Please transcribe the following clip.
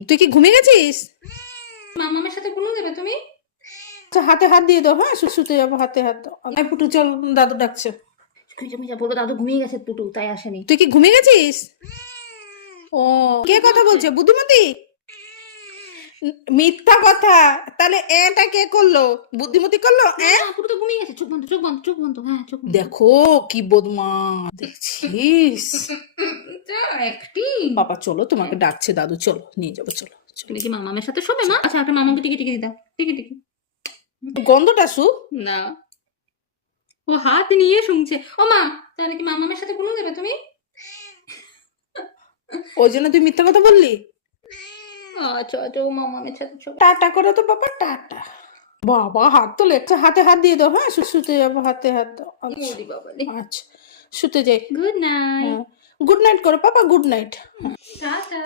তুই কি ঘুমিয়ে গেছিস? মামামের সাথে কোনো দেবে তুমি? আচ্ছা, হাতে হাত দিয়ে দাও। হ্যাঁ, শুতে যাবো, হাতে হাত দাও। আয় পুটু, চল, দাদু ডাকছে। মিজা বলবো দাদু ঘুমিয়ে গেছে পুটু, তাই আসেনি। তুই কি ঘুমিয়ে গেছিস? ও, কে কথা বলছে? বুদ্ধিমতী? মিথ্যা কথা। তাহলে এটা কে করলো? বুদ্ধিমতী করলো? পুটু তো ঘুমিয়ে গেছে। চোখ বন্ধ, চোখ বন্ধ, চোখ বন্ধ। হ্যাঁ, চোখ বন্ধ। দেখো কি বদমাশ দেখছিস। বাবা চলো, তোমাকে ডাকছে দাদু, চলো নিয়ে যাবো, চলো। তুমি কি মামামের সাথে শোবে মা? আচ্ছা, একটা মামাকে টিকি টিকি দিদা, টিকি টিকি। গন্ধটা শু। না, ও হাত নিয়ে শুনছে। ও মা, তাহলে কি মামামের সাথে কোনো দেবে তুমি? ওই জন্য তুই মিথ্যা কথা বললি? আচ্ছা আচ্ছা, ও মামামের সাথে শোবে। টাটা করো তো বাবা, টাটা। বাবা হাত তোলে। আচ্ছা, হাতে হাত দিয়ে দাও। হ্যাঁ, শুতে যাবো, হাতে হাত দাও। ওরে বাবারে। আচ্ছা, শুতে যাই। Good night. গুড নাইট করো পাপা, গুড নাইট। টাটা।